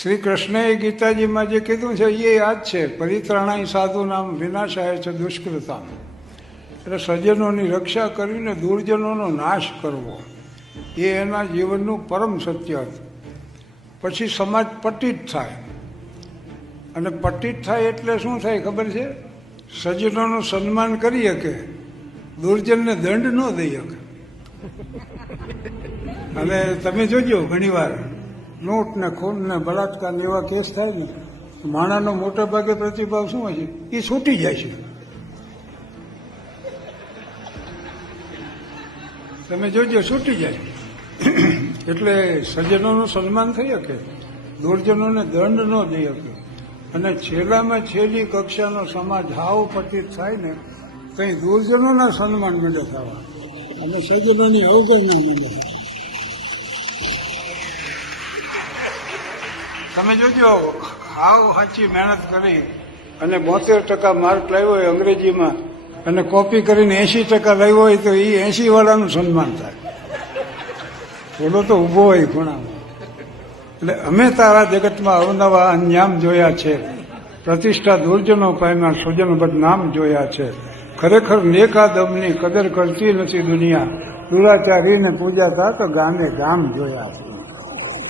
શ્રી કૃષ્ણએ ગીતાજીમાં જે કીધું છે એ યાદ છે, પરિત્રાણાય સાધુ નામ વિનાશાય છે દુષ્કૃતામ. એટલે સજ્જનોની રક્ષા કરીને દુર્જનોનો નાશ કરવો એ એના જીવનનું પરમ સત્ય હતું. પછી સમાજ પતિત થાય, અને પતિત થાય એટલે શું થાય ખબર છે? સજ્જનોનું સન્માન કરી શકે, દુર્જનને દંડ ન દઈ શકે. અને તમે જોજો ઘણી વાર લૂંટ ને ખૂન ને બળાત્કાર ને એવા કેસ થાય ને, માણાનો મોટા ભાગે પ્રતિભાવ શું હોય છે? એ છૂટી જાય છે. તમે જોજો, છૂટી જાય. એટલે સજ્જનોનું સન્માન થઈ શકે, દુર્જનોને દંડ ન દઈ શકે. અને છેલ્લામાં છેલ્લી કક્ષાનો સમાજ હાવ પતિત થાય ને, કંઈ દુર્જનોના સન્માન માંડે થવા અને સજ્જનોની અવગણના માંડે થવા. તમે જોજો, હાવ સાચી મહેનત કરી અને 72% માર્ક લાવ્યો હોય અંગ્રેજીમાં, અને કોપી કરીને 80% લાવ્યો હોય તો એ 80 વાળાનું સન્માન થાય. પેલો તો ઊભો હોય ખૂણામાં. એટલે અમે તારા જગતમાં અવનવા અન્યામ જોયા છે, પ્રતિષ્ઠા દુર્જનો પામ્યા, સ્વજન બદનામ જોયા છે. ખરેખર નેકાદમની કદર કરતી નથી દુનિયા, દુરાચારીને પૂજાતા તો ગામે ગામ જોયા છે.